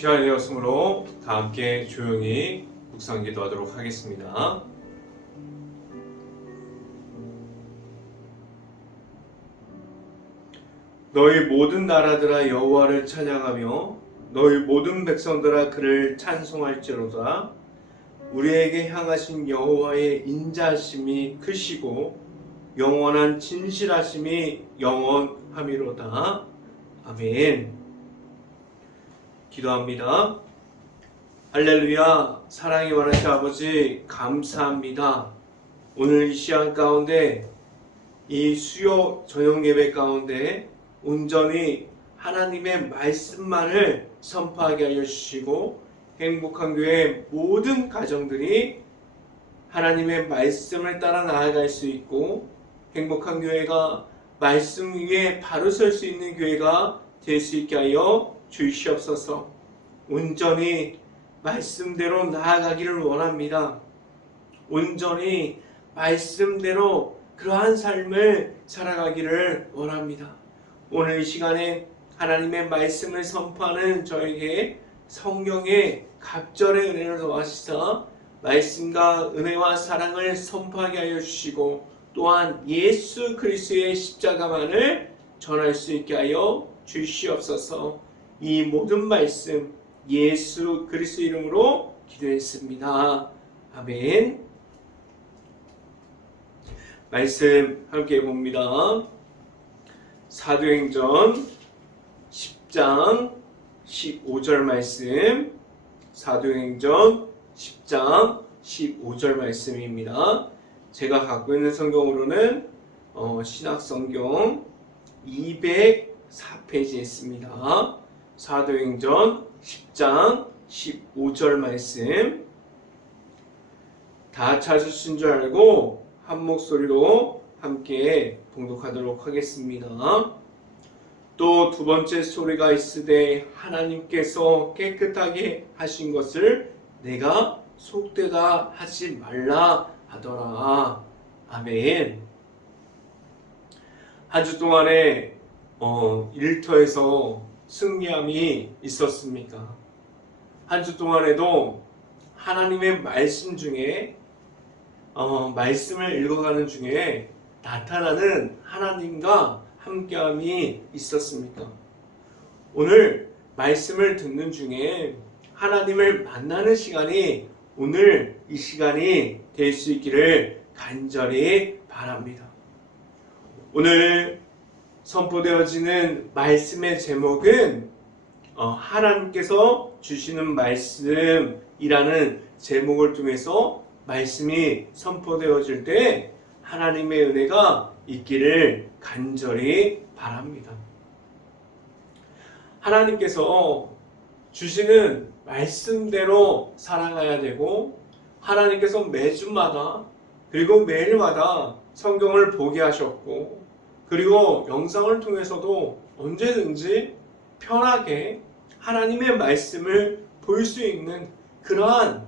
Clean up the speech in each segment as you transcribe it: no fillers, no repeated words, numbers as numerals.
시간이 되었으므로 다 함께 조용히 묵상 기도하도록 하겠습니다. 너희 모든 나라들아 여호와를 찬양하며 너희 모든 백성들아 그를 찬송할지로다. 우리에게 향하신 여호와의 인자하심이 크시고 영원한 진실하심이 영원함이로다. 아멘. 기도합니다. 할렐루야. 사랑이 많으신 아버지 감사합니다. 오늘 이 시간 가운데 이 수요 저녁 예배 가운데 온전히 하나님의 말씀만을 선포하게 하여 주시고 행복한 교회 모든 가정들이 하나님의 말씀을 따라 나아갈 수 있고 행복한 교회가 말씀 위에 바로 설 수 있는 교회가 될 수 있게 하여 주시옵소서. 온전히 말씀대로 나아가기를 원합니다. 온전히 말씀대로 그러한 삶을 살아가기를 원합니다. 오늘 이 시간에 하나님의 말씀을 선포하는 저에게 성령의 갑절의 은혜를 더하시사 말씀과 은혜와 사랑을 선포하게 하여 주시고 또한 예수 그리스도의 십자가만을 전할 수 있게 하여 주시옵소서. 이 모든 말씀 예수 그리스도 이름으로 기도했습니다. 아멘. 말씀 함께 봅니다. 사도행전 10장 15절 말씀, 사도행전 10장 15절 말씀입니다. 제가 갖고 있는 성경으로는 신약성경 204페이지에 있습니다. 사도행전 10장 15절 말씀 다 찾으신 줄 알고 한 목소리로 함께 봉독하도록 하겠습니다. 또 두 번째 소리가 있으되 하나님께서 깨끗하게 하신 것을 내가 속되다 하지 말라 하더라. 아멘. 한 주 동안에 일터에서 승리함이 있었습니까? 한 주 동안에도 하나님의 말씀 중에 말씀을 읽어가는 중에 나타나는 하나님과 함께함이 있었습니까? 오늘 말씀을 듣는 중에 하나님을 만나는 시간이 오늘 이 시간이 될 수 있기를 간절히 바랍니다. 오늘 선포되어지는 말씀의 제목은 하나님께서 주시는 말씀이라는 제목을 통해서 말씀이 선포되어질 때 하나님의 은혜가 있기를 간절히 바랍니다. 하나님께서 주시는 말씀대로 살아가야 되고 하나님께서 매주마다 그리고 매일마다 성경을 보게 하셨고 그리고 영상을 통해서도 언제든지 편하게 하나님의 말씀을 볼 수 있는 그러한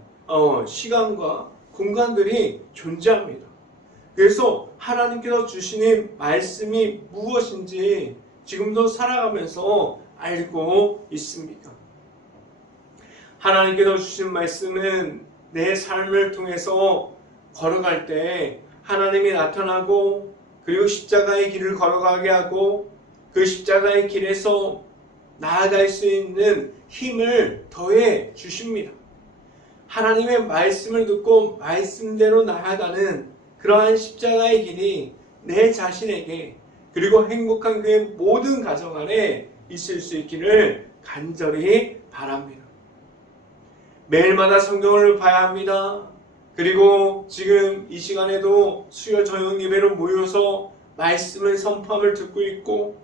시간과 공간들이 존재합니다. 그래서 하나님께서 주시는 말씀이 무엇인지 지금도 살아가면서 알고 있습니다. 하나님께서 주신 말씀은 내 삶을 통해서 걸어갈 때 하나님이 나타나고 그리고 십자가의 길을 걸어가게 하고 그 십자가의 길에서 나아갈 수 있는 힘을 더해 주십니다. 하나님의 말씀을 듣고 말씀대로 나아가는 그러한 십자가의 길이 내 자신에게 그리고 행복한 교회 모든 가정 안에 있을 수 있기를 간절히 바랍니다. 매일마다 성경을 봐야 합니다. 그리고 지금 이 시간에도 수요 저녁 예배로 모여서 말씀을 선포함을 듣고 있고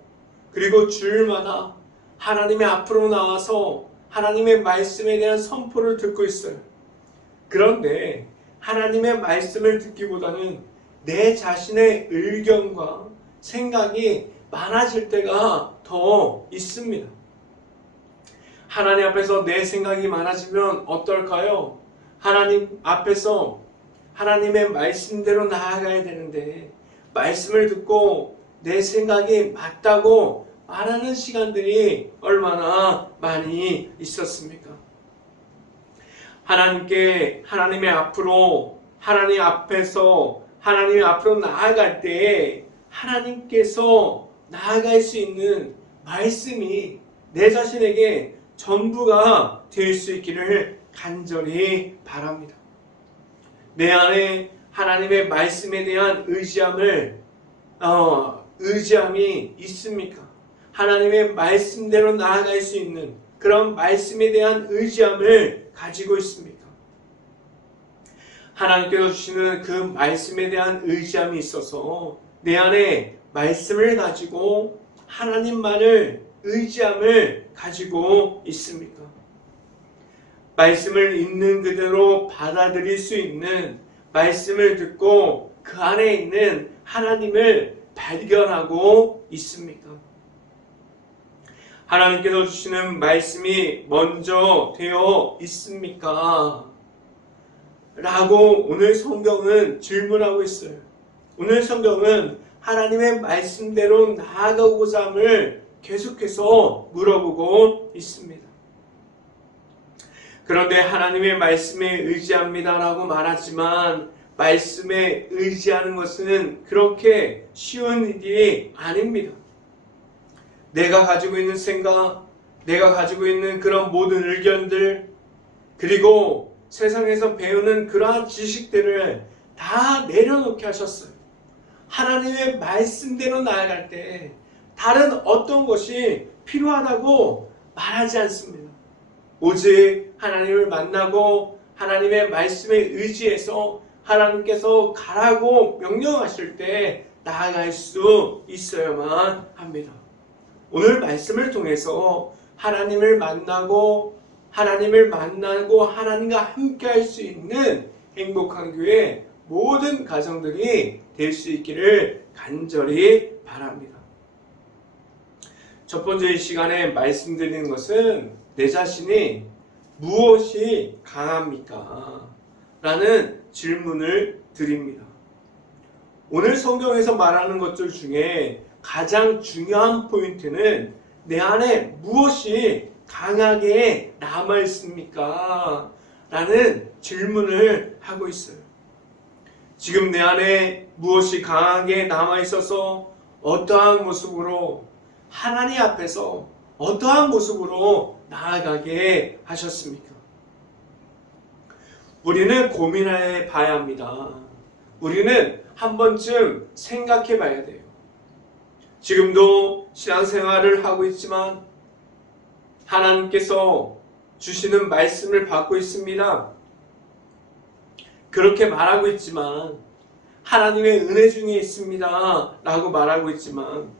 그리고 주일마다 하나님의 앞으로 나와서 하나님의 말씀에 대한 선포를 듣고 있어요. 그런데 하나님의 말씀을 듣기보다는 내 자신의 의견과 생각이 많아질 때가 더 있습니다. 하나님 앞에서 내 생각이 많아지면 어떨까요? 하나님 앞에서 하나님의 말씀대로 나아가야 되는데 말씀을 듣고 내 생각이 맞다고 말하는 시간들이 얼마나 많이 있었습니까? 하나님의 앞으로, 하나님 앞에서 하나님 앞으로 나아갈 때 하나님께서 나아갈 수 있는 말씀이 내 자신에게 전부가 될 수 있기를 간절히 바랍니다. 내 안에 하나님의 말씀에 대한 의지함이 있습니까? 하나님의 말씀대로 나아갈 수 있는 그런 말씀에 대한 의지함을 가지고 있습니까? 하나님께서 주시는 그 말씀에 대한 의지함이 있어서 내 안에 말씀을 가지고 하나님만을 의지함을 가지고 있습니까? 말씀을 있는 그대로 받아들일 수 있는, 말씀을 듣고 그 안에 있는 하나님을 발견하고 있습니까? 하나님께서 주시는 말씀이 먼저 되어 있습니까? 라고 오늘 성경은 질문하고 있어요. 오늘 성경은 하나님의 말씀대로 나아가고자 함을 계속해서 물어보고 있습니다. 그런데 하나님의 말씀에 의지합니다라고 말하지만 말씀에 의지하는 것은 그렇게 쉬운 일이 아닙니다. 내가 가지고 있는 생각, 내가 가지고 있는 그런 모든 의견들, 그리고 세상에서 배우는 그러한 지식들을 다 내려놓게 하셨어요. 하나님의 말씀대로 나아갈 때 다른 어떤 것이 필요하다고 말하지 않습니다. 오직 하나님을 만나고 하나님의 말씀에 의지해서 하나님께서 가라고 명령하실 때 나아갈 수 있어야만 합니다. 오늘 말씀을 통해서 하나님을 만나고 하나님과 함께 할 수 있는 행복한 교회 모든 가정들이 될 수 있기를 간절히 바랍니다. 첫 번째 이 시간에 말씀드리는 것은 내 자신이 무엇이 강합니까? 라는 질문을 드립니다. 오늘 성경에서 말하는 것들 중에 가장 중요한 포인트는 내 안에 무엇이 강하게 남아있습니까? 라는 질문을 하고 있어요. 지금 내 안에 무엇이 강하게 남아있어서 어떠한 모습으로 하나님 앞에서 어떠한 모습으로 나아가게 하셨습니까? 우리는 고민해 봐야 합니다. 우리는 한 번쯤 생각해 봐야 돼요. 지금도 신앙생활을 하고 있지만 하나님께서 주시는 말씀을 받고 있습니다. 그렇게 말하고 있지만 하나님의 은혜 중에 있습니다 라고 말하고 있지만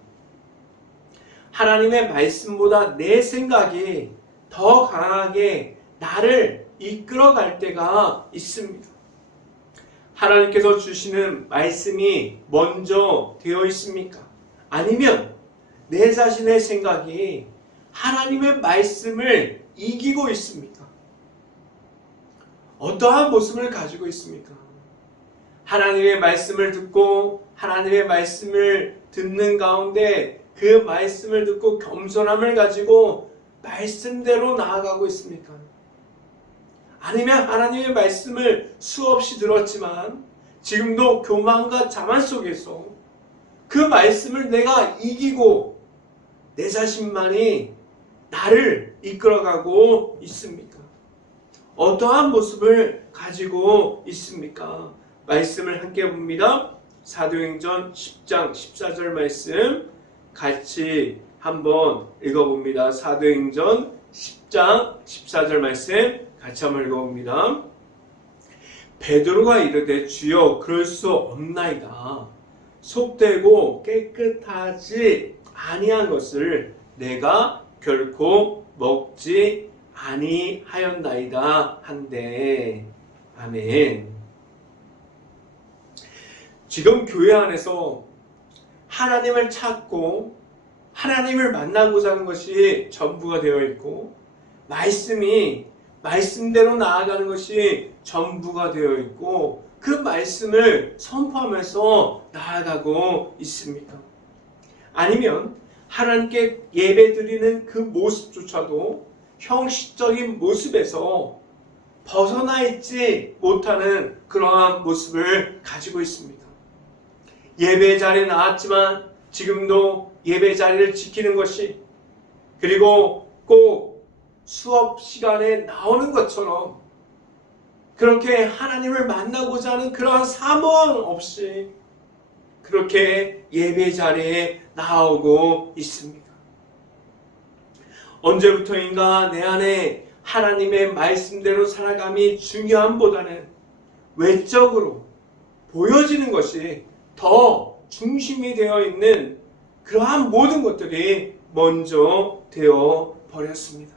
하나님의 말씀보다 내 생각이 더 강하게 나를 이끌어갈 때가 있습니다. 하나님께서 주시는 말씀이 먼저 되어 있습니까? 아니면 내 자신의 생각이 하나님의 말씀을 이기고 있습니까? 어떠한 모습을 가지고 있습니까? 하나님의 말씀을 듣고 하나님의 말씀을 듣는 가운데 그 말씀을 듣고 겸손함을 가지고 말씀대로 나아가고 있습니까? 아니면 하나님의 말씀을 수없이 들었지만 지금도 교만과 자만 속에서 그 말씀을 내가 이기고 내 자신만이 나를 이끌어가고 있습니까? 어떠한 모습을 가지고 있습니까? 말씀을 함께 봅니다. 사도행전 10장 14절 말씀 같이 한번 읽어봅니다. 사도행전 10장 14절 말씀 같이 한번 읽어봅니다. 베드로가 이르되 주여 그럴 수 없나이다. 속되고 깨끗하지 아니한 것을 내가 결코 먹지 아니하였나이다 한데. 아멘. 지금 교회 안에서 하나님을 찾고 하나님을 만나고자 하는 것이 전부가 되어 있고 말씀대로 나아가는 것이 전부가 되어 있고 그 말씀을 선포하면서 나아가고 있습니까? 아니면 하나님께 예배드리는 그 모습조차도 형식적인 모습에서 벗어나 있지 못하는 그러한 모습을 가지고 있습니다. 예배 자리에 나왔지만 지금도 예배 자리를 지키는 것이, 그리고 꼭 수업 시간에 나오는 것처럼 그렇게 하나님을 만나고자 하는 그러한 사모함 없이 그렇게 예배 자리에 나오고 있습니다. 언제부터인가 내 안에 하나님의 말씀대로 살아감이 중요함보다는 외적으로 보여지는 것이 더 중심이 되어 있는 그러한 모든 것들이 먼저 되어 버렸습니다.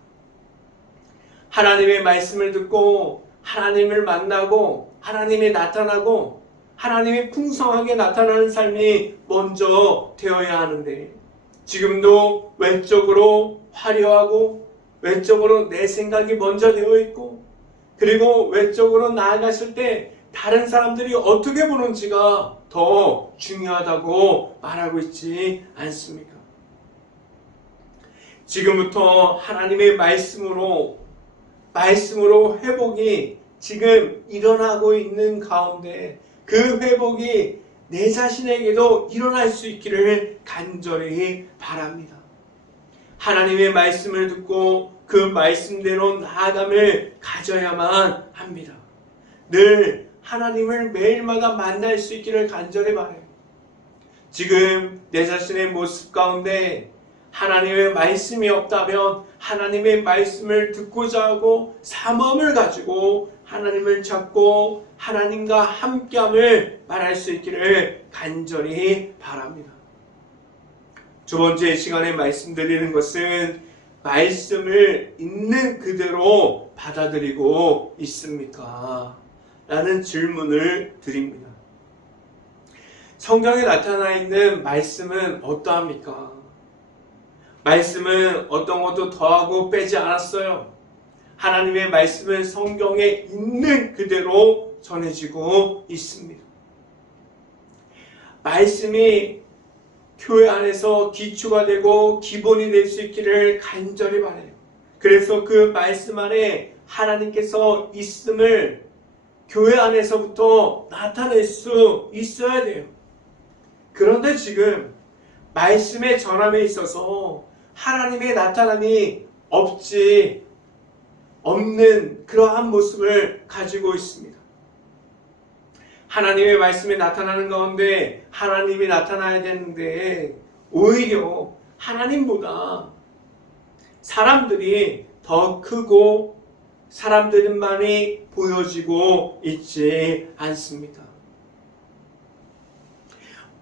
하나님의 말씀을 듣고 하나님을 만나고 하나님이 나타나고 하나님이 풍성하게 나타나는 삶이 먼저 되어야 하는데, 지금도 외적으로 화려하고 외적으로 내 생각이 먼저 되어 있고, 그리고 외적으로 나아갔을 때 다른 사람들이 어떻게 보는지가 더 중요하다고 말하고 있지 않습니까? 지금부터 하나님의 말씀으로 회복이 지금 일어나고 있는 가운데 그 회복이 내 자신에게도 일어날 수 있기를 간절히 바랍니다. 하나님의 말씀을 듣고 그 말씀대로 나아감을 가져야만 합니다. 늘 하나님을 매일마다 만날 수 있기를 간절히 바라요. 지금 내 자신의 모습 가운데 하나님의 말씀이 없다면 하나님의 말씀을 듣고자 하고 사모함을 가지고 하나님을 찾고 하나님과 함께함을 말할 수 있기를 간절히 바랍니다. 두 번째 시간에 말씀드리는 것은 말씀을 있는 그대로 받아들이고 있습니까? 라는 질문을 드립니다. 성경에 나타나 있는 말씀은 어떠합니까? 말씀은 어떤 것도 더하고 빼지 않았어요. 하나님의 말씀은 성경에 있는 그대로 전해지고 있습니다. 말씀이 교회 안에서 기초가 되고 기본이 될 수 있기를 간절히 바라요. 그래서 그 말씀 안에 하나님께서 있음을 교회 안에서부터 나타낼 수 있어야 돼요. 그런데 지금 말씀의 전함에 있어서 하나님의 나타남이 없는 그러한 모습을 가지고 있습니다. 하나님의 말씀에 나타나는 가운데 하나님이 나타나야 되는데 오히려 하나님보다 사람들이 더 크고 사람들만이 보여지고 있지 않습니다.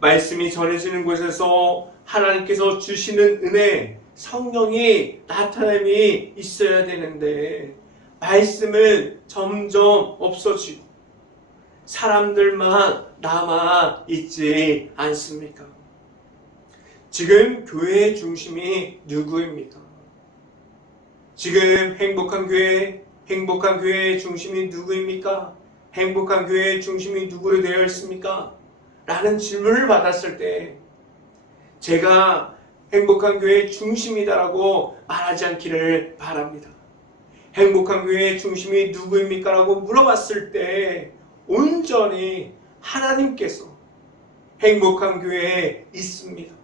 말씀이 전해지는 곳에서 하나님께서 주시는 은혜, 성령이 나타남이 있어야 되는데 말씀은 점점 없어지고 사람들만 남아 있지 않습니까? 지금 교회의 중심이 누구입니까? 지금 행복한 교회의 중심이 누구입니까? 행복한 교회의 중심이 누구로 되어 있습니까? 라는 질문을 받았을 때 제가 행복한 교회의 중심이다라고 말하지 않기를 바랍니다. 행복한 교회의 중심이 누구입니까? 라고 물어봤을 때 온전히 하나님께서 행복한 교회에 있습니다.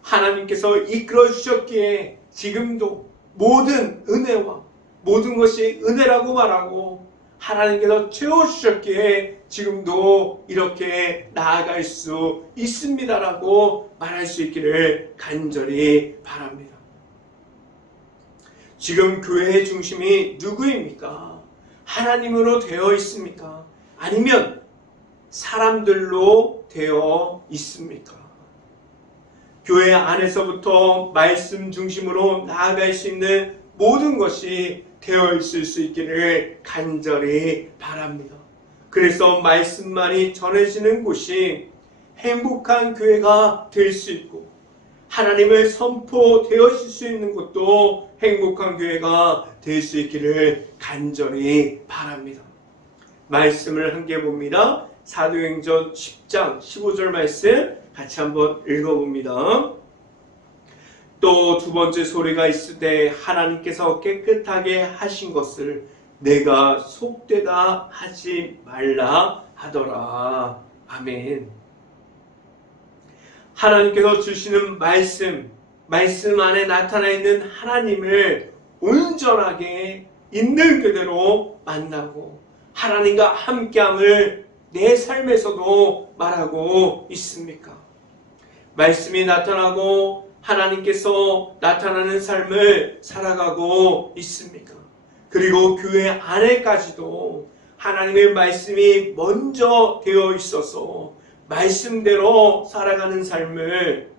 하나님께서 이끌어 주셨기에 지금도 모든 은혜와 모든 것이 은혜라고 말하고 하나님께서 채워주셨기에 지금도 이렇게 나아갈 수 있습니다라고 말할 수 있기를 간절히 바랍니다. 지금 교회의 중심이 누구입니까? 하나님으로 되어 있습니까? 아니면 사람들로 되어 있습니까? 교회 안에서부터 말씀 중심으로 나아갈 수 있는 모든 것이 되어 있을 수 있기를 간절히 바랍니다. 그래서 말씀만이 전해지는 곳이 행복한 교회가 될 수 있고 하나님을 선포되어질 수 있는 곳도 행복한 교회가 될 수 있기를 간절히 바랍니다. 말씀을 함께 봅니다. 사도행전 10장 15절 말씀 같이 한번 읽어봅니다. 또 두 번째 소리가 있으되 하나님께서 깨끗하게 하신 것을 내가 속되다 하지 말라 하더라. 아멘. 하나님께서 주시는 말씀 안에 나타나 있는 하나님을 온전하게 있는 그대로 만나고 하나님과 함께함을 내 삶에서도 말하고 있습니까? 말씀이 나타나고 하나님께서 나타나는 삶을 살아가고 있습니까? 그리고 교회 안에까지도 하나님의 말씀이 먼저 되어 있어서 말씀대로 살아가는 삶을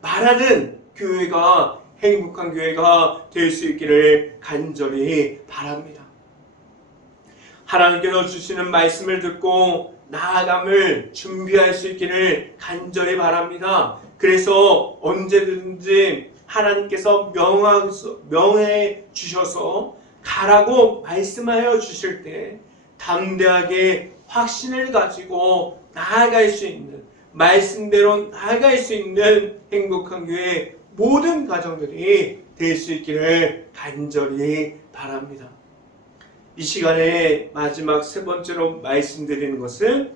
말하는 교회가 행복한 교회가 될 수 있기를 간절히 바랍니다. 하나님께서 주시는 말씀을 듣고 나아감을 준비할 수 있기를 간절히 바랍니다. 그래서 언제든지 하나님께서 명해 주셔서 가라고 말씀하여 주실 때 담대하게 확신을 가지고 나아갈 수 있는, 말씀대로 나아갈 수 있는 행복한 교회 모든 가정들이 될 수 있기를 간절히 바랍니다. 이 시간에 마지막 세 번째로 말씀드리는 것은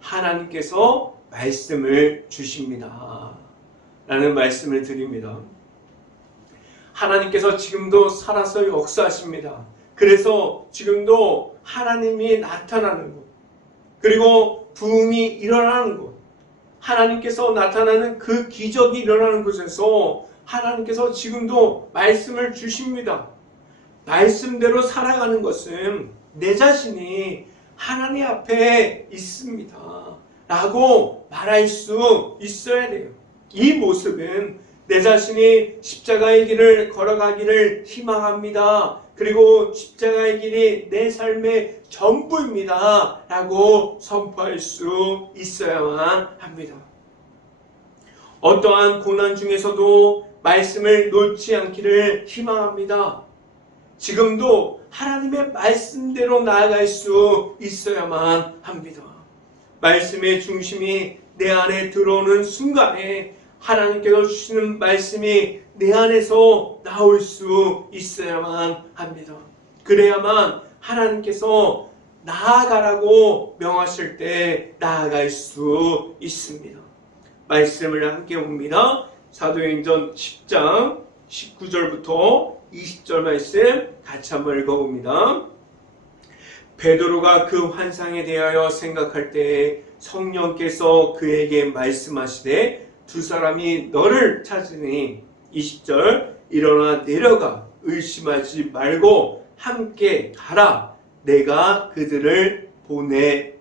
하나님께서 말씀을 주십니다. 라는 말씀을 드립니다. 하나님께서 지금도 살아서 역사하십니다. 그래서 지금도 하나님이 나타나는 곳, 그리고 부흥이 일어나는 곳, 하나님께서 나타나는 그 기적이 일어나는 곳에서 하나님께서 지금도 말씀을 주십니다. 말씀대로 살아가는 것은 내 자신이 하나님 앞에 있습니다. 라고 말할 수 있어야 돼요. 이 모습은 내 자신이 십자가의 길을 걸어가기를 희망합니다. 그리고 십자가의 길이 내 삶의 전부입니다. 라고 선포할 수 있어야만 합니다. 어떠한 고난 중에서도 말씀을 놓지 않기를 희망합니다. 지금도 하나님의 말씀대로 나아갈 수 있어야만 합니다. 말씀의 중심이 내 안에 들어오는 순간에 하나님께서 주시는 말씀이 내 안에서 나올 수 있어야만 합니다. 그래야만 하나님께서 나아가라고 명하실 때 나아갈 수 있습니다. 말씀을 함께 봅니다. 사도행전 10장 19절부터 20절 말씀 같이 한번 읽어봅니다. 베드로가 그 환상에 대하여 생각할 때에 성령께서 그에게 말씀하시되 두 사람이 너를 찾으니 20절 일어나 내려가 의심하지 말고 함께 가라 내가 그들을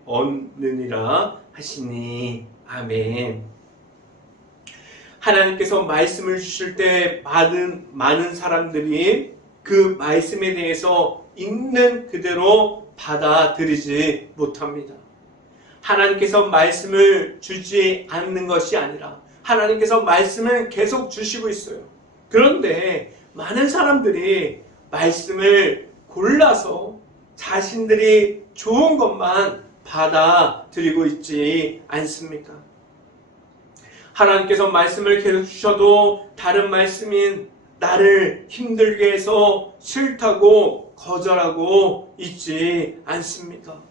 보내었느니라 하시니 아멘. 하나님께서 말씀을 주실 때 많은 사람들이 그 말씀에 대해서 있는 그대로 받아들이지 못합니다. 하나님께서 말씀을 주지 않는 것이 아니라 하나님께서 말씀을 계속 주시고 있어요. 그런데 많은 사람들이 말씀을 골라서 자신들이 좋은 것만 받아들이고 있지 않습니까? 하나님께서 말씀을 계속 주셔도 다른 말씀인 나를 힘들게 해서 싫다고 거절하고 있지 않습니까?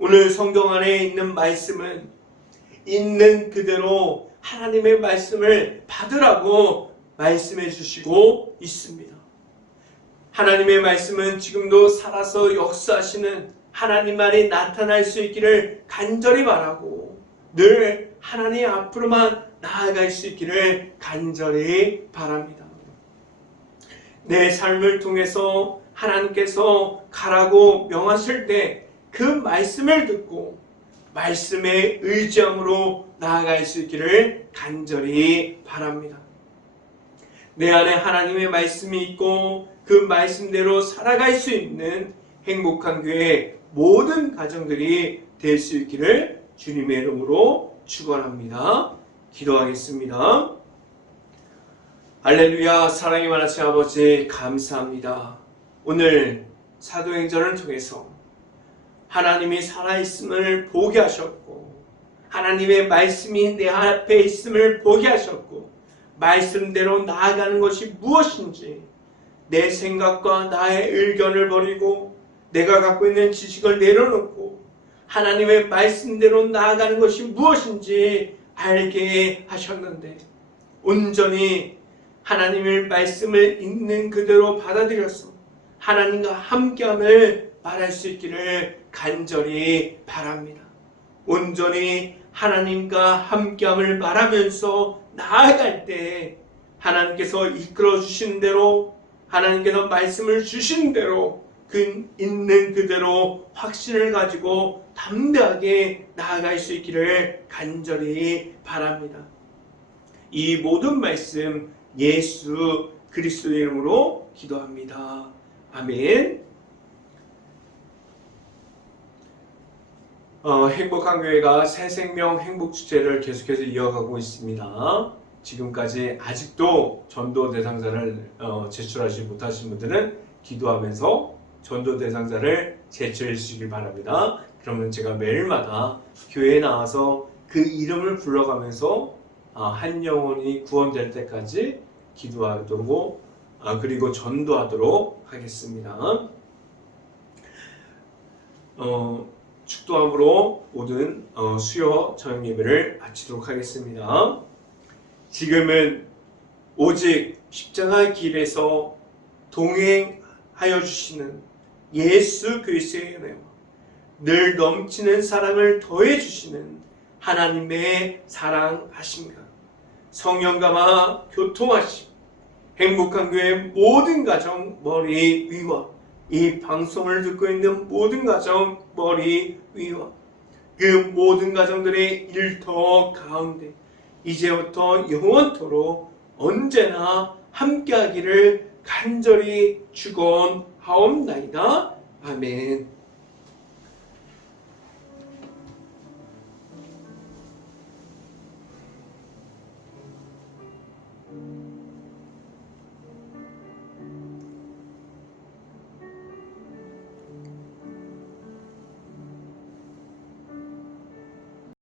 오늘 성경 안에 있는 말씀은 있는 그대로 하나님의 말씀을 받으라고 말씀해 주시고 있습니다. 하나님의 말씀은 지금도 살아서 역사하시는 하나님만이 나타날 수 있기를 간절히 바라고 늘 하나님 앞으로만 나아갈 수 있기를 간절히 바랍니다. 내 삶을 통해서 하나님께서 가라고 명하실 때 그 말씀을 듣고 말씀에 의지함으로 나아갈 수 있기를 간절히 바랍니다. 내 안에 하나님의 말씀이 있고 그 말씀대로 살아갈 수 있는 행복한 교회 모든 가정들이 될 수 있기를 주님의 이름으로 축원합니다. 기도하겠습니다. 할렐루야. 사랑이 많으신 아버지 감사합니다. 오늘 사도행전을 통해서 하나님이 살아있음을 보게 하셨고 하나님의 말씀이 내 앞에 있음을 보게 하셨고 말씀대로 나아가는 것이 무엇인지, 내 생각과 나의 의견을 버리고 내가 갖고 있는 지식을 내려놓고 하나님의 말씀대로 나아가는 것이 무엇인지 알게 하셨는데, 온전히 하나님의 말씀을 있는 그대로 받아들여서 하나님과 함께함을 말할 수 있기를 간절히 바랍니다. 온전히 하나님과 함께함을 말하면서 나아갈 때 하나님께서 이끌어 주신 대로, 하나님께서 말씀을 주신 대로 그 있는 그대로 확신을 가지고 담대하게 나아갈 수 있기를 간절히 바랍니다. 이 모든 말씀 예수 그리스도의 이름으로 기도합니다. 아멘. 행복한 교회가 새 생명 행복 주제를 계속해서 이어가고 있습니다. 지금까지 아직도 전도 대상자를 제출하지 못하신 분들은 기도하면서 전도 대상자를 제출해 주시길 바랍니다. 그러면 제가 매일마다 교회에 나와서 그 이름을 불러가면서 한 영혼이 구원될 때까지 기도하도록 그리고 전도하도록 하겠습니다. 축도함으로 모든 수요 저녁 예배를 마치도록 하겠습니다. 지금은 오직 십자가 길에서 동행하여 주시는 예수 그리스도의 은혜와 늘 넘치는 사랑을 더해 주시는 하나님의 사랑하심과 성령감화 교통하심, 행복한 교회 모든 가정 머리 위와 이 방송을 듣고 있는 모든 가정 머리 위와 그 모든 가정들의 일터 가운데 이제부터 영원토록 언제나 함께하기를 간절히 축원하옵나이다. 아멘.